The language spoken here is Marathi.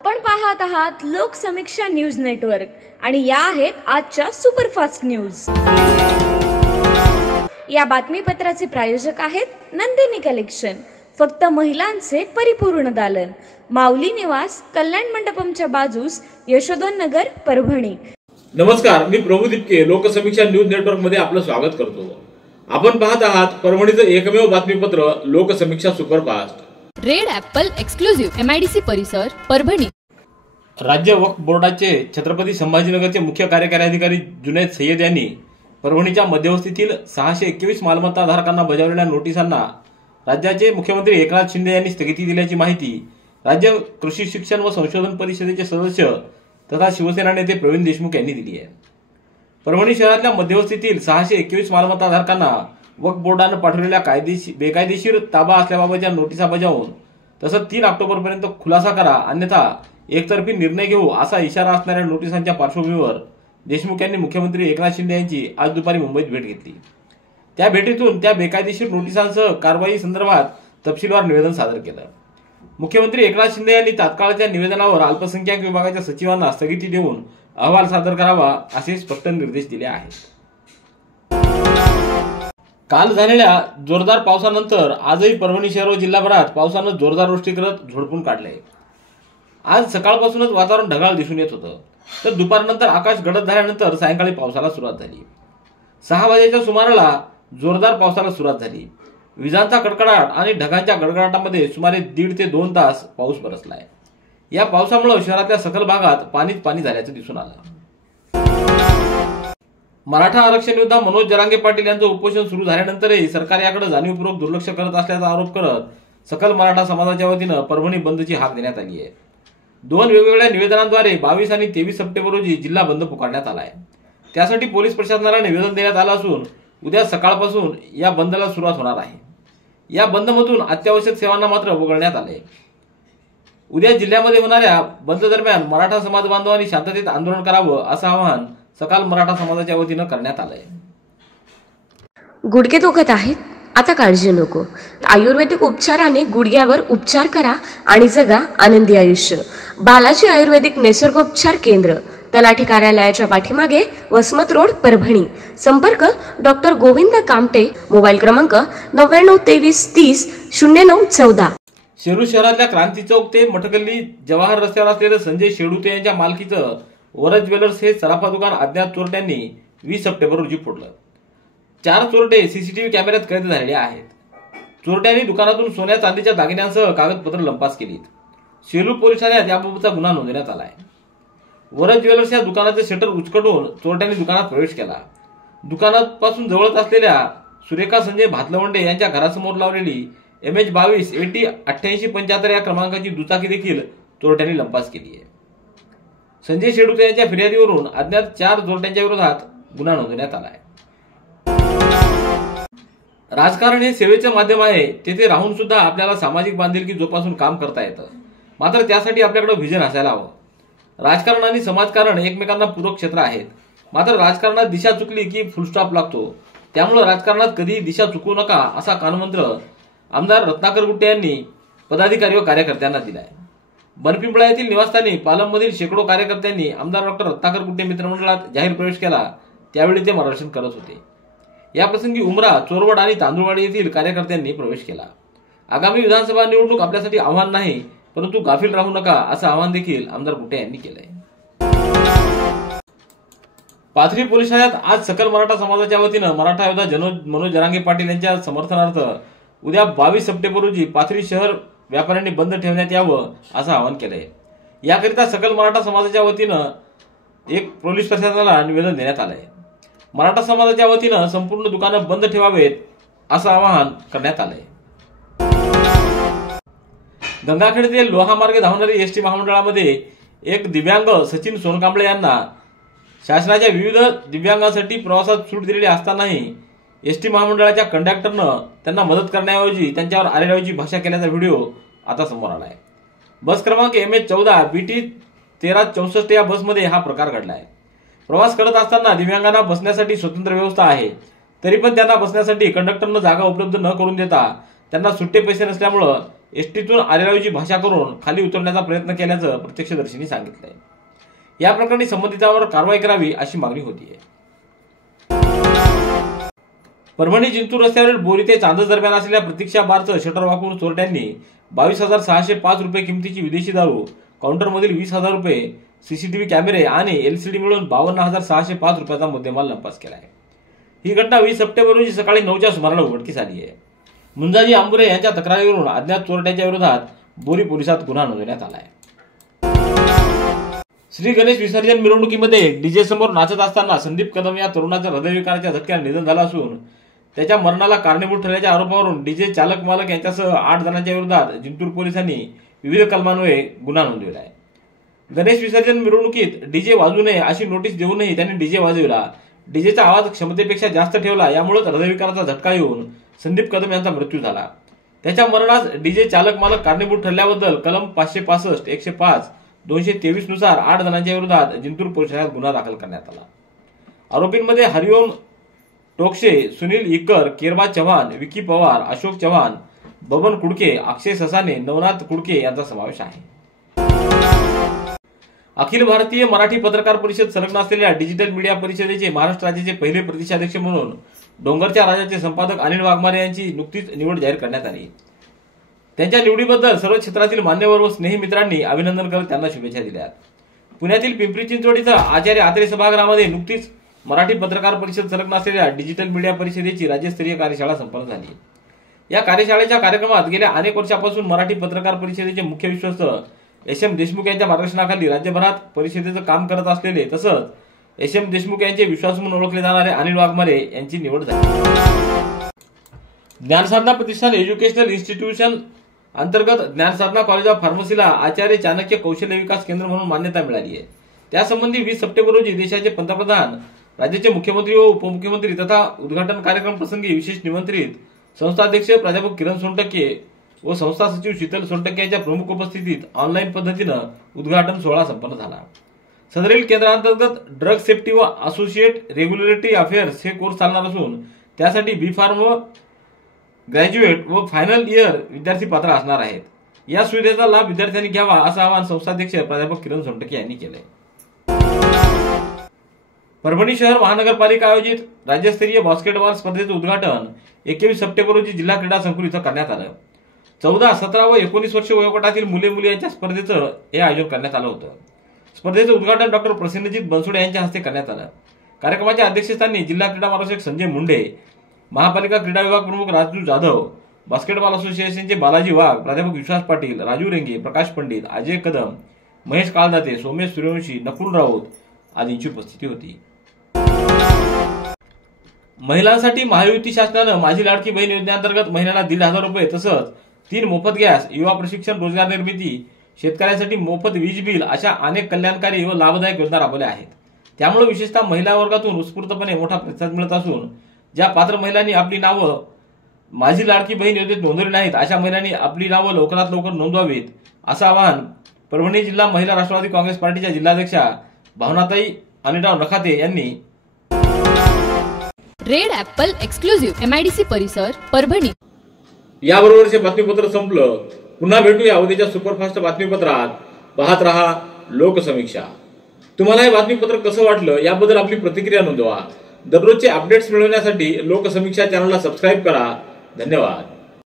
आपण पाहत आहात लोकसमीक्षा न्यूज नेटवर्क आणि या आहेत आजच्या सुपरफास्ट न्यूज। या बातमीपत्राचे प्रायोजक आहेत नंदिनी कलेक्शन, फक्त महिलांचे परिपूर्ण दालन, माऊली निवास, कल्याण मंडपमच्या बाजूस, यशोधन नगर, परभणी। नमस्कार, मी प्रभू दिपके लोकसमीक्षा न्यूज नेटवर्क मध्ये आपलं स्वागत करतो। आपण पाहत आहात परभणीचं एकमेव बातमीपत्र Loksamiksha superfast. Red Apple exclusive MIDC परिसर, परभणी। राज्य वक्फ बोर्डाचे छत्रपती संभाजीनगरचे मुख्य कार्यकारी अधिकारी जुनैद सय्यद यांनी परभणीच्या मध्यवस्तीतील 621 मालमत्ता धारकांना बजावलेल्या नोटिसांना राज्याचे मुख्यमंत्री एकनाथ शिंदे यांनी स्थगिती दिल्याची माहिती राज्य कृषी शिक्षण व संशोधन परिषदेचे सदस्य तथा शिवसेना नेते प्रवीण देशमुख यांनी दिली आहे। परभणी शहरातल्या मध्यवस्तीतील 621 मालमत्ता धारकांना वक्फ बोर्डाने पाठवलेल्या बेकायदेशीर ताबा असल्याबाबतच्या नोटिसा बजावून तसंच 3 ऑक्टोबरपर्यंत खुलासा करा, अन्यथा एकतर्फी निर्णय घेऊ असा इशारा असणाऱ्या नोटिसांच्या पार्श्वभूमीवर देशमुख यांनी मुख्यमंत्री एकनाथ शिंदे यांची आज दुपारी मुंबईत भेट घेतली। त्या भेटीतून त्या बेकायदेशीर नोटिसांसह कारवाई संदर्भात तपशीलवार निवेदन सादर केलं। मुख्यमंत्री एकनाथ शिंदे यांनी तात्काळच्या निवेदनावर अल्पसंख्याक विभागाच्या सचिवांना स्थगिती देऊन अहवाल सादर करावा असे स्पष्ट निर्देश दिले आहेत। काल झालेल्या जोरदार पावसानंतर आजही परभणी शहर व जिल्हाभरात पावसानं जोरदार वृष्टी करत झोडपून काढले। आज सकाळपासूनच वातावरण ढगाळ दिसून येत होतं, तर दुपारनंतर आकाश गडद झाल्यानंतर सायंकाळी पावसाला सुरुवात झाली। 6 वाजेच्या सुमाराला जोरदार पावसाला सुरुवात झाली। विजांचा कडकडाट आणि ढगांच्या गडगडाटामध्ये सुमारे 1.5 ते 2 तास पाऊस बरसलाय। या पावसामुळे शहरातल्या सखल भागात पाणीच पाणी झाल्याचं दिसून आलं। मराठा आरक्षण योद्धा मनोज जरांगे पाटील यांचं उपोषण सुरू झाल्यानंतरही सरकार याकडे जाणीवपूर्वक दुर्लक्ष करत असल्याचा आरोप करत सकल मराठा समाजाच्या वतीनं परभणी बंदची हाक देण्यात आली आहे। 2 वेगवेगळ्या निवेदनांद्वारे 22 आणि 23 सप्टेंबर रोजी जिल्हा बंद पुकारण्यात आला आहे। त्यासाठी पोलीस प्रशासनाला निवेदन देण्यात आलं असून उद्या सकाळपासून या बंदला सुरुवात होणार आहे। या बंदमधून अत्यावश्यक सेवांना मात्र वगळण्यात आले। उद्या जिल्ह्यामध्ये होणाऱ्या बंद दरम्यान मराठा समाज बांधवांनी शांततेत आंदोलन करावं असं आवाहन सकल मराठा समाजाच्या वतीनं करण्यात आलंय। गुडघे दुखत आहेत, आता काळजी नको। आयुर्वेदिक उपचाराने गुडघ्यावर उपचार करा आणि जगा आनंदी आयुष्य। बालाजी आयुर्वेदिक निसर्गोपचार केंद्र, तलाठी कार्यालयाच्या पाठीमागे, वसमत रोड, परभणी। संपर्क डॉक्टर गोविंद कामटे, मोबाईल क्रमांक 9923300914। शेरू शहरातल्या क्रांती चौक ते मठगल्ली जवाहर रस्त्यावर असलेलं संजय शेडुते यांच्या मालकीचं वरद ज्वेलर्स हे सराफा दुकान अज्ञात चोरट्यांनी 20 सप्टेंबर रोजी फोडलं। 4 चोरटे सीसीटीव्ही कॅमेऱ्यात कैद झालेले आहेत। चोरट्यांनी दुकानातून सोन्या चांदीच्या दागिन्यांसह कागदपत्र लंपास केलीत। शेलू पोलीस ठाण्यात याबाबतचा गुन्हा नोंदवण्यात आलाय। वरद ज्वेलर्स या दुकानाचे शटर उचकडून चोरट्यांनी दुकानात प्रवेश केला। दुकानापासून जवळच असलेल्या सुरेखा संजय भातलवंडे यांच्या घरासमोर लावलेली MH22 AT 8875 या क्रमांकाची दुचाकी देखील चोरट्यांनी लंपास केली आहे। संजय शेडुते यांच्या फिर्यादीवरून अज्ञात 4 चोरट्यांच्या विरोधात गुन्हा नोंदवण्यात आला आहे। राजकारण हे सेवेचे माध्यम आहे, तेथे राहून सुद्धा आपल्याला सामाजिक बांधिलकी जोपासून काम करता येतं, मात्र त्यासाठी आपल्याकडे व्हिजन असायला हवं। राजकारण आणि समाजकारण एकमेकांना पूरक क्षेत्र आहेत, मात्र राजकारणात दिशा चुकली की फुलस्टॉप लागतो। त्यामुळे राजकारणात कधीही दिशा चुकवू नका असा कानमंत्र आमदार रत्नाकर गुट्टे यांनी पदाधिकारी व कार्यकर्त्यांना दिलाय। बनपिंपळा येथील निवासस्थानी पालममधील शेकडो कार्यकर्त्यांनी आमदार डॉक्टर रत्नाकर गुट्टे मित्रमंडळात जाहीर प्रवेश केला, त्यावेळी ते मार्गदर्शन करत होते। याप्रसंगी उमरा, चोरवड आणि तांदुळवाडी येथील कार्यकर्त्यांनी प्रवेश केला। आगामी विधानसभा निवडणूक आपल्यासाठी आव्हान नाही, परंतु गाफील राहू नका असं आवाहन देखील आमदार गुट्टे यांनी केलंय। पाथरी पोलीस ठाण्यात आज सकल मराठा समाजाच्या वतीनं मराठा योद्धा मनोज जरांगे पाटील यांच्या समर्थनार्थ उद्या 22 सप्टेंबर रोजी पाथरी शहर व्यापाऱ्यांनी बंद ठेवण्यात यावं असं आवाहन केलंय। याकरिता सकल मराठा समाजाच्या वतीनं एक पोलीस प्रशासनाला निवेदन देण्यात आलंय। मराठा समाजाच्या वतीनं संपूर्ण दुकानं बंद ठेवावेत असं आवाहन करण्यात आलंय। गंगाखेड ते लोहा मार्गे धावणारी एसटी महामंडळामध्ये एक दिव्यांग सचिन सोनकांबळे यांना शासनाच्या विविध दिव्यांगांसाठी प्रवासात सूट दिलेली असतानाही एसटी महामंडळाच्या कंडक्टरनं त्यांना मदत करण्याऐवजी त्यांच्यावर आरेरावीची भाषा केल्याचा व्हिडिओ आता समोर आलाय। बस क्रमांक MH14 BT 1364 या बसमध्ये हा प्रकार घडलाय। प्रवास करत असताना दिव्यांगांना बसण्यासाठी स्वतंत्र व्यवस्था आहे, तरी पण त्यांना बसण्यासाठी कंडक्टरनं जागा उपलब्ध न करून देता त्यांना सुट्टे पैसे नसल्यामुळे एसटीतून आलेल्याची भाषा करून खाली उतरण्याचा प्रयत्न केल्याचं प्रत्यक्षदर्शींनी सांगितलंय। या प्रकरणी संबंधितांवर कारवाई करावी अशी मागणी होतीये। परभणी जिंतूर रस्त्यावरील बोरी ते चांदस दरम्यान असलेल्या प्रतीक्षा बारचं शटर वाकवून चोरट्यांनी 22,605 रुपये किमतीची विदेशी दारू, काउंटरमधील 20,000 रुपये, सीसीटीव्ही कॅमेरे आणि एलसीडी मिळून 52,605 रुपयाचा मुद्देमाल नपास केला आहे। ही घटना 20 सप्टेंबर रोजी सकाळी 9च्या सुमाराला उघडकीस आली आहे। मुंजाजी आंबुरे यांच्या तक्रारीवरून अज्ञात चोरट्यांच्या विरोधात बोरी पोलिसात गुन्हा नोंदवण्यात आला आहे। श्री गणेश विसर्जन मिरवणुकीमध्ये डीजे समोर नाचत असताना संदीप कदम या तरुणाचं हृदयविकाराच्या झटक्याने निधन झालं असून त्याच्या मरणाला कारणीभूत ठरल्याच्या आरोपावरून डीजे चालक मालक यांच्यासह 8 जणांच्या विरोधात जिंतूर पोलिसांनी विविध कलमान्वये गुन्हा नोंदवला आहे। गणेश विसर्जन मिरवणुकीत डीजे वाजवू नये अशी नोटीस देऊनही त्यांनी डीजे वाजविला, डीजेचा आवाज क्षमतेपेक्षा जास्त ठेवला, यामुळेच हृदयविकाराचा झटका येऊन संदीप कदम यांचा मृत्यू झाला। त्याच्या मरणास डीजे चालक मालक कारणीभूत ठरल्याबद्दल कलम 565, 105, 223 नुसार 8 जणांच्या विरोधात जिंतूर पोलीस ठाण्यात गुन्हा दाखल करण्यात आला। आरोपींमध्ये हरिओम टोकशे, सुनील इकर, केरबा चव्हाण, विकी पवार, अशोक चव्हाण, बबन कुडके, अक्षय ससाने, नवनाथ कुडके यांचा समावेश आहे। अखिल भारतीय मराठी पत्रकार परिषद संलग्न असलेल्या डिजिटल मीडिया परिषदेचे महाराष्ट्र राज्याचे पहिले प्रदेशाध्यक्ष म्हणून डोंगरच्या राजाचे संपादक अनिल वाघमारे यांची नुकतीच निवड जाहीर करण्यात आली। त्यांच्या निवडीबद्दल सर्व क्षेत्रातील मान्यवर व स्नेही मित्रांनी अभिनंदन करत त्यांना शुभेच्छा दिल्या। पुण्यातील पिंपरी चिंचवड इथं आचार्य आत्रे सभागृहामध्ये नुकतीच मराठी पत्रकार परिषद संलग्न असलेल्या डिजिटल मीडिया परिषदेची राज्यस्तरीय कार्यशाळा संपन्न झाली। या कार्यशाळेच्या कार्यक्रमात गेल्या अनेक वर्षापासून मराठी पत्रकार परिषदेचे मुख्य विश्वस्त एस.एम. देशमुख यांच्या मार्गदर्शनाखाली राज्यभरात परिषदेचं काम करत असलेले तसंच एस.एम. देशमुख यांचे विश्वासू म्हणून ओळखले जाणारे अनिल वाघमारे यांची निवड झाली। ज्ञानसाधना प्रतिष्ठान एज्युकेशनल इन्स्टिट्यूशन अंतर्गत ज्ञानसाधना कॉलेज ऑफ फार्मसीला आचार्य चाणक्य कौशल्य विकास केंद्र म्हणून मान्यता मिळाली आहे। त्यासंबंधी 20 सप्टेंबर रोजी देशाचे पंतप्रधान, राज्याचे मुख्यमंत्री व उपमुख्यमंत्री तथा उद्घाटन कार्यक्रम प्रसंगी विशेष निमंत्रित संस्थाध्यक्ष प्राध्यापक किरण सोनटक्के व संस्था सचिव शीतल सोनटक्के यांच्या प्रमुख उपस्थितीत ऑनलाईन पद्धतीनं उद्घाटन सोहळा संपन्न झाला। सदरील केंद्रांतर्गत ड्रग सेफ्टी व असोसिएट रेग्युलेटरी अफेअर्स हे कोर्स चालणार असून त्यासाठी बी फार्म व ग्रॅज्युएट व फायनल इयर विद्यार्थी पात्र असणार आहेत। या सुविधेचा लाभ विद्यार्थ्यांनी घ्यावा असं आवाहन संस्थाध्यक्ष प्राध्यापक किरण सोनटक्के यांनी केलंय। परभणी शहर महानगरपालिका आयोजित राज्यस्तरीय बास्केटबॉल स्पर्धेचं उद्घाटन 21 सप्टेंबर रोजी जिल्हा क्रीडा संकुल इथं करण्यात आलं। 14, 17 व 19 वर्ष वयोगटातील मुले-मुली यांच्या स्पर्धेचं हे आयोजन करण्यात आलं होतं। स्पर्धेचं उद्घाटन डॉक्टर प्रसन्नजित बनसोडे यांच्या हस्ते करण्यात आलं। कार्यक्रमाच्या अध्यक्षस्थानी जिल्हा क्रीडा मार्गदर्शक संजय मुंडे, महापालिका क्रीडा विभाग प्रमुख राजू जाधव, बास्केटबॉल असोसिएशनचे बालाजी वाघ, प्राध्यापक विश्वास पाटील, राजू रेंगे, प्रकाश पंडित, अजय कदम, महेश काळदाते, सोमेश सूर्यवंशी, नकुल राऊत आदींची उपस्थिती होती। महिलांसाठी महायुती शासनानं माझी लाडकी बहीण योजनेअंतर्गत महिन्याला 1,500 रुपये तसंच 3 मोफत गॅस, युवा प्रशिक्षण, रोजगार निर्मिती, शेतकऱ्यांसाठी मोफत वीज बिल अशा अनेक कल्याणकारी व लाभदायक योजना राबवल्या आहेत। त्यामुळे विशेषतः महिला वर्गातून उत्स्फूर्तपणे मोठा प्रतिसाद मिळत असून ज्या पात्र महिलांनी आपली नावं माझी लाडकी बहीण योजनेत नोंदवली नाहीत अशा महिलांनी आपली नावं लवकरात लवकर नोंदवावीत असं आवाहन परभणी जिल्हा महिला राष्ट्रवादी काँग्रेस पार्टीच्या जिल्हाध्यक्षा भावनाताई अनिलराव नखाते यांनी रेड ॲपल एक्सक्लुझिव्ह MIDC परिसर परभणी। याबरोबरचे बातमीपत्र संपलं। पुन्हा भेटूया उद्याच्या सुपरफास्ट बातमीपत्रात। पाहत रहा लोकसमीक्षा। तुम्हाला हे बातमीपत्र कसं वाटलं याबद्दल आपली प्रतिक्रिया नोंदवा। दररोजचे अपडेट्स मिळवण्यासाठी लोकसमीक्षा चॅनलला सबस्क्राईब करा। धन्यवाद।